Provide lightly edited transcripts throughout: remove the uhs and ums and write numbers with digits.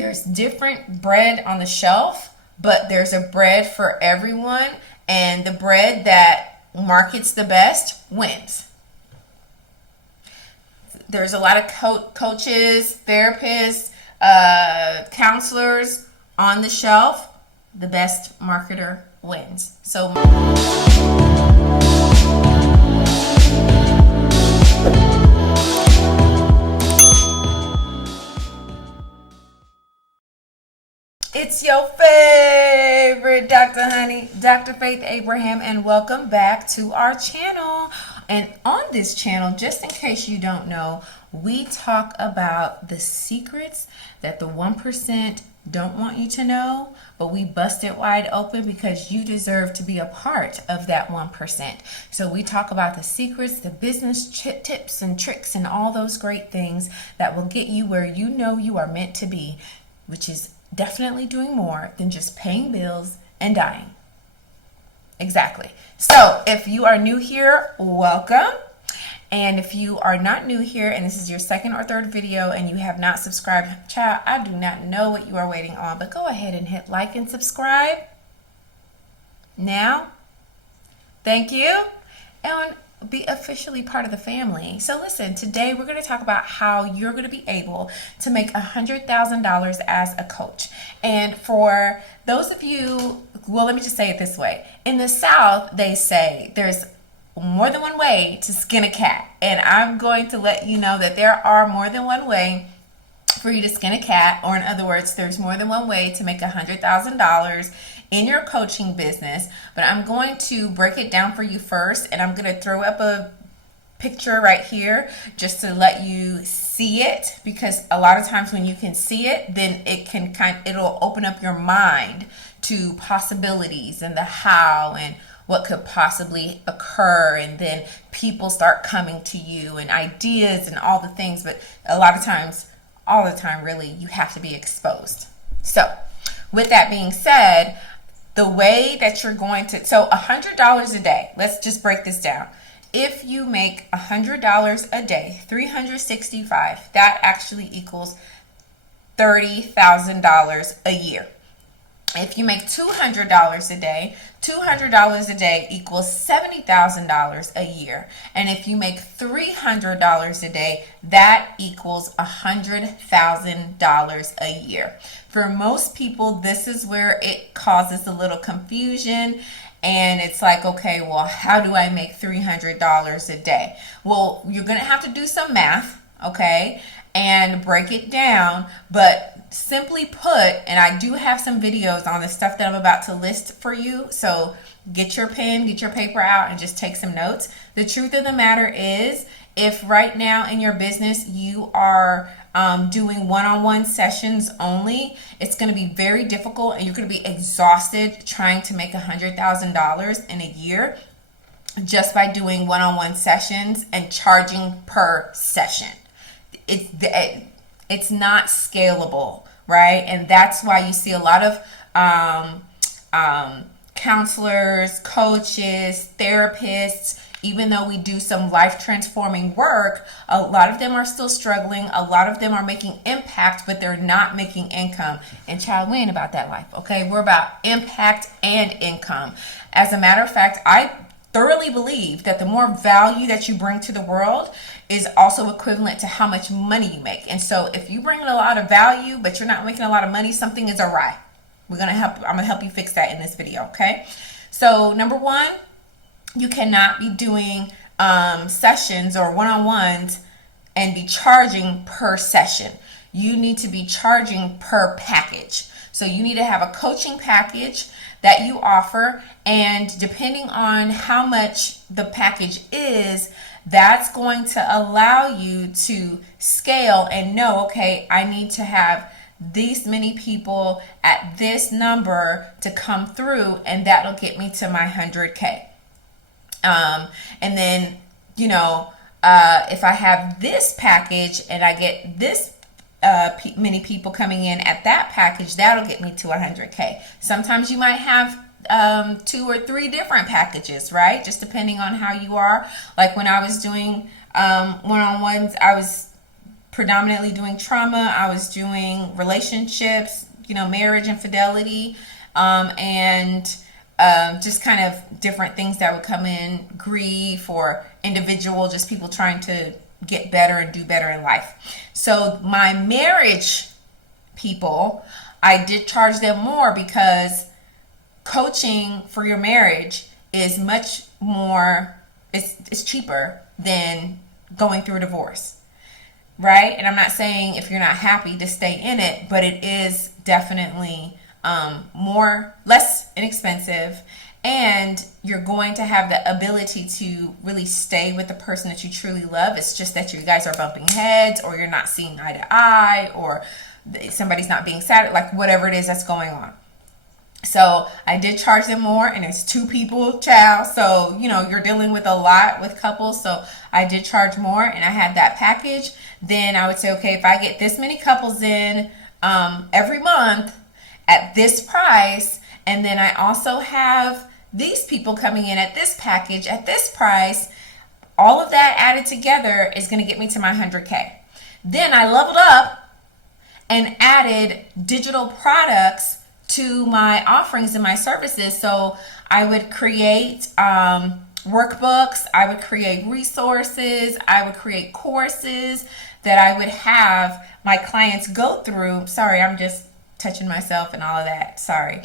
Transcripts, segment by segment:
there's different bread on the shelf, but there's a bread for everyone, and the bread that markets the best wins. There's a lot of coaches, therapists, counselors on the shelf. The best marketer wins. So it's your favorite Dr. Honey, Dr. Faith Abraham, and welcome back to our channel. And on this channel, just in case you don't know, we talk about the secrets that the 1% don't want you to know, but we bust it wide open because you deserve to be a part of that 1%. So we talk about the secrets, the business tips and tricks, and all those great things that will get you where you know you are meant to be, which is definitely doing more than just paying bills and dying. Exactly. So if you are new here, welcome. And if you are not new here and this is your second or third video and you have not subscribed, child, I do not know what you are waiting on, but go ahead and hit like and subscribe now. Thank you. And be officially part of the family. So listen, today we're going to talk about how you're going to be able to make $100,000 as a coach. And for those of you, well, let me just say it this way. In the South, they say there's more than one way to skin a cat. And I'm going to let you know that there are more than one way for you to skin a cat, or in other words, there's more than one way to make $100,000 in your coaching business. But I'm going to break it down for you first, and I'm going to throw up a picture right here just to let you see it, because a lot of times when you can see it, then it'll open up your mind to possibilities and the how and what could possibly occur, and then people start coming to you and ideas and all the things. But a lot of times, all the time really, you have to be exposed. So with that being said, the way that you're going to, so $100 a day, let's just break this down. If you make $100 a day, 365, that actually equals $30,000 a year. If you make $200 a day, $200 a day equals $70,000 a year. And if you make $300 a day, that equals $100,000 a year. For most people, this is where it causes a little confusion. And it's like, okay, well, how do I make $300 a day? Well, you're going to have to do some math, okay, and break it down. But simply put, and I do have some videos on the stuff that I'm about to list for you, so get your pen, get your paper out, and just take some notes. The truth of the matter is, if right now in your business you are doing one-on-one sessions only, it's going to be very difficult, and you're going to be exhausted trying to make $100,000 in a year just by doing one-on-one sessions and charging per session. It's not scalable, right? And that's why you see a lot of counselors, coaches, therapists, even though we do some life transforming work, a lot of them are still struggling. A lot of them are making impact, but they're not making income. And child, we ain't about that life, okay? We're about impact and income. As a matter of fact, I thoroughly believe that the more value that you bring to the world is also equivalent to how much money you make. And so if you bring in a lot of value, but you're not making a lot of money, something is awry. I'm gonna help you fix that in this video, okay? So number one, you cannot be doing sessions or one-on-ones and be charging per session. You need to be charging per package. So you need to have a coaching package that you offer, and depending on how much the package is, that's going to allow you to scale and know, okay, I need to have these many people at this number to come through, and that'll get me to my 100K. And then, if I have this package and I get this many people coming in at that package, that'll get me to 100K. Sometimes you might have 2 or 3 different packages, right? Just depending on how you are. Like when I was doing one-on-ones, I was predominantly doing trauma. I was doing relationships, marriage and fidelity, and just kind of different things that would come in, grief or individual, just people trying to get better and do better in life. So my marriage people, I did charge them more because coaching for your marriage is much more, it's cheaper than going through a divorce, right? And I'm not saying if you're not happy to stay in it, but it is definitely less inexpensive, and you're going to have the ability to really stay with the person that you truly love. It's just that you guys are bumping heads, or you're not seeing eye to eye, or somebody's not being sad, like whatever it is that's going on. So I did charge them more, and it's 2 people, child. So, you're dealing with a lot with couples. So I did charge more, and I had that package. Then I would say, okay, if I get this many couples in every month at this price, and then I also have these people coming in at this package at this price, all of that added together is going to get me to my 100K. Then I leveled up and added digital products to my offerings and my services. So I would create workbooks, I would create resources, I would create courses that I would have my clients go through. Sorry, I'm just touching myself and all of that. Sorry.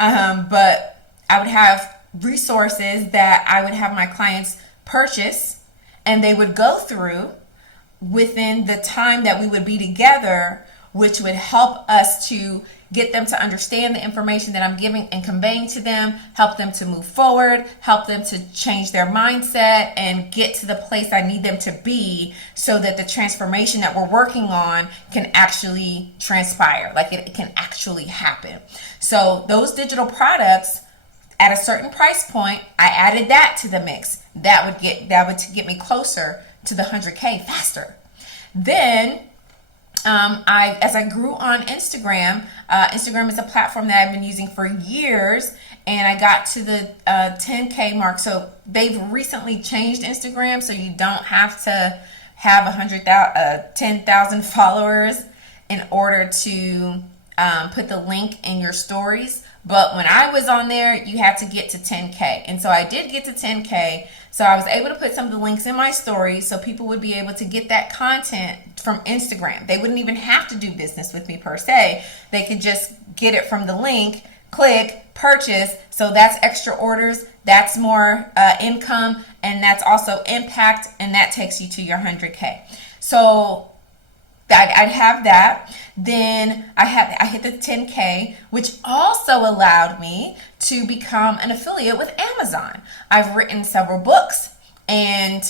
But I would have resources that I would have my clients purchase, and they would go through within the time that we would be together, which would help us to get them to understand the information that I'm giving and conveying to them, help them to move forward, help them to change their mindset and get to the place I need them to be, so that the transformation that we're working on can actually transpire, like it can actually happen. So those digital products at a certain price point, I added that to the mix. That would get me closer to the 100K faster. Then as I grew on Instagram, Instagram is a platform that I've been using for years, and I got to the 10K mark. So they've recently changed Instagram, so you don't have to have 10,000 followers in order to put the link in your stories. But when I was on there, you had to get to 10K. And so I did get to 10K. So I was able to put some of the links in my stories so people would be able to get that content from Instagram. They wouldn't even have to do business with me per se. They could just get it from the link, click, purchase. So that's extra orders. That's more income. And that's also impact. And that takes you to your 100K. So I'd have that. Then I hit the 10K, which also allowed me to become an affiliate with Amazon. I've written several books and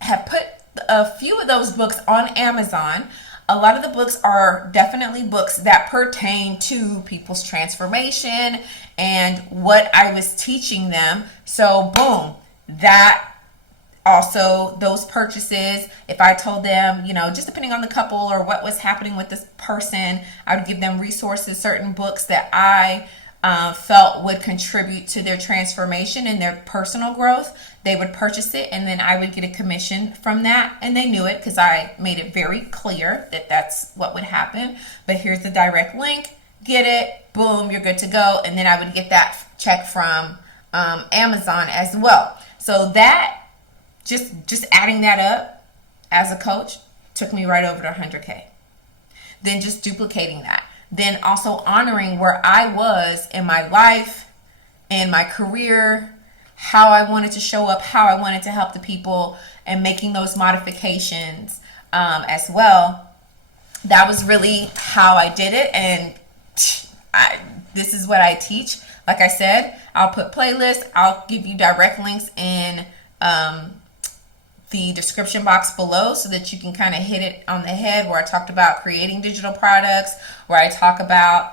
have put a few of those books on Amazon. A lot of the books are definitely books that pertain to people's transformation and what I was teaching them. So boom, that also, those purchases, if I told them, just depending on the couple or what was happening with this person, I would give them resources, certain books that I felt would contribute to their transformation and their personal growth. They would purchase it, and then I would get a commission from that. And they knew it because I made it very clear that that's what would happen. But here's the direct link. Get it. Boom, you're good to go. And then I would get that check from Amazon as well. So that just adding that up as a coach took me right over to 100K. Then just duplicating that. Then also honoring where I was in my life, in my career, how I wanted to show up, how I wanted to help the people, and making those modifications as well. That was really how I did it. And this is what I teach. Like I said, I'll put playlists. I'll give you direct links in the description box below so that you can kind of hit it on the head, where I talked about creating digital products, where I talk about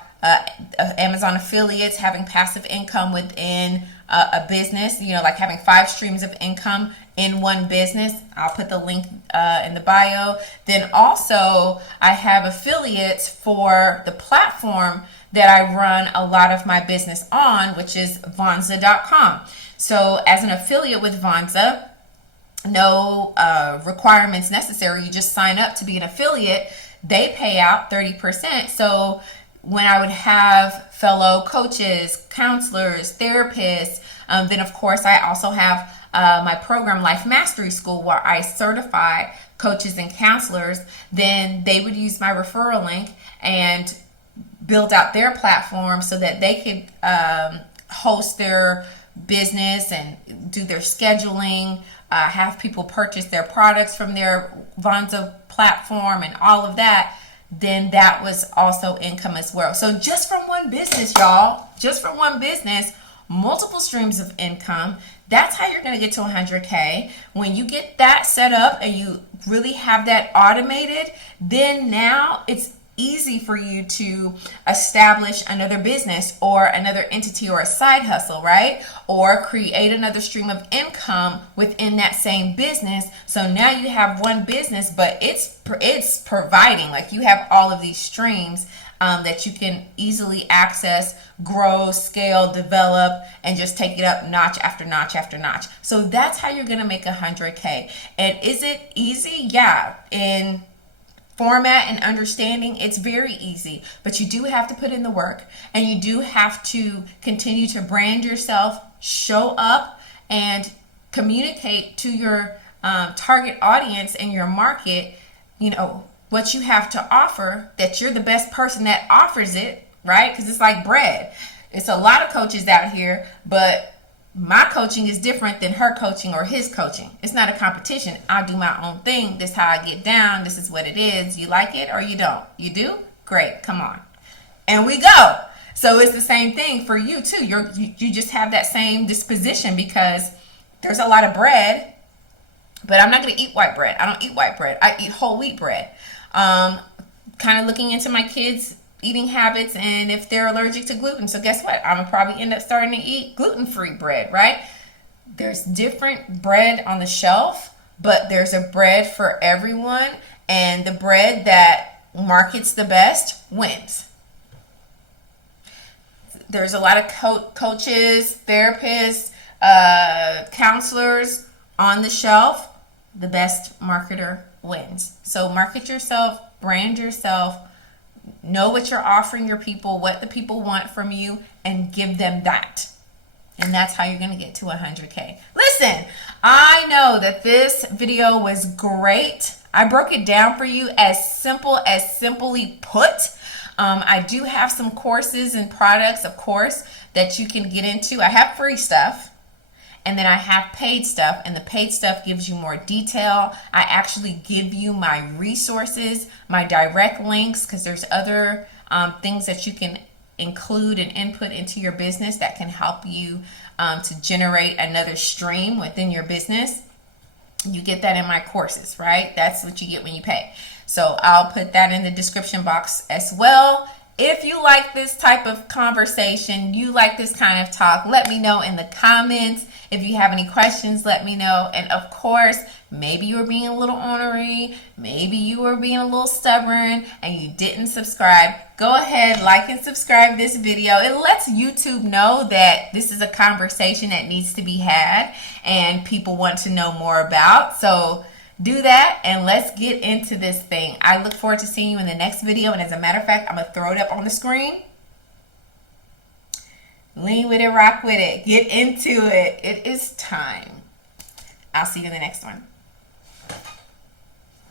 Amazon affiliates, having passive income within a business, like having 5 streams of income in one business. I'll put the link in the bio. Then also I have affiliates for the platform that I run a lot of my business on, which is Vonza.com. So as an affiliate with Vonza, no requirements necessary. You just sign up to be an affiliate. They pay out 30%. So when I would have fellow coaches, counselors, therapists, then of course I also have my program, Life Mastery School, where I certify coaches and counselors. Then they would use my referral link and build out their platform so that they could host their business and do their scheduling, have people purchase their products from their Vonza platform and all of that. Then that was also income as well. So just from one business, y'all, just from one business, multiple streams of income. That's how you're going to get to 100K. When you get that set up and you really have that automated, then now it's easy for you to establish another business or another entity or a side hustle, right? Or create another stream of income within that same business. So now you have one business, but it's providing, like, you have all of these streams that you can easily access, grow, scale, develop, and just take it up notch after notch after notch. So that's how you're going to make 100K. And is it easy? Yeah. In format and understanding, it's very easy, but you do have to put in the work, and you do have to continue to brand yourself, show up, and communicate to your target audience and your market, what you have to offer, that you're the best person that offers it, right? Because it's like bread. It's a lot of coaches out here, but my coaching is different than her coaching or his coaching. It's not a competition. I do my own thing. This is how I get down. This is what it is. You like it or you don't? You do? Great. Come on. And we go. So it's the same thing for you too. You just have that same disposition, because there's a lot of bread, but I'm not going to eat white bread. I don't eat white bread. I eat whole wheat bread. Kind of looking into my kids' eating habits and if they're allergic to gluten. So guess what? I'm gonna probably end up starting to eat gluten-free bread, right? There's different bread on the shelf, but there's a bread for everyone, and the bread that markets the best wins. There's a lot of coaches, therapists, counselors on the shelf. The best marketer wins. So market yourself, brand yourself, know what you're offering your people, what the people want from you, and give them that. And that's how you're going to get to 100K. Listen, I know that this video was great. I broke it down for you as simply put. I do have some courses and products, of course, that you can get into. I have free stuff. And then I have paid stuff, and the paid stuff gives you more detail. I actually give you my resources, my direct links, because there's other things that you can include and input into your business that can help you to generate another stream within your business. You get that in my courses, right? That's what you get when you pay. So I'll put that in the description box as well. If you like this type of conversation, you like this kind of talk, let me know in the comments. If you have any questions, let me know. And of course, maybe you were being a little ornery, maybe you were being a little stubborn and you didn't subscribe. Go ahead, like and subscribe this video. It lets YouTube know that this is a conversation that needs to be had and people want to know more about. So do that, and let's get into this thing. I look forward to seeing you in the next video. And as a matter of fact, I'm going to throw it up on the screen. Lean with it, rock with it, get into it. It is time. I'll see you in the next one.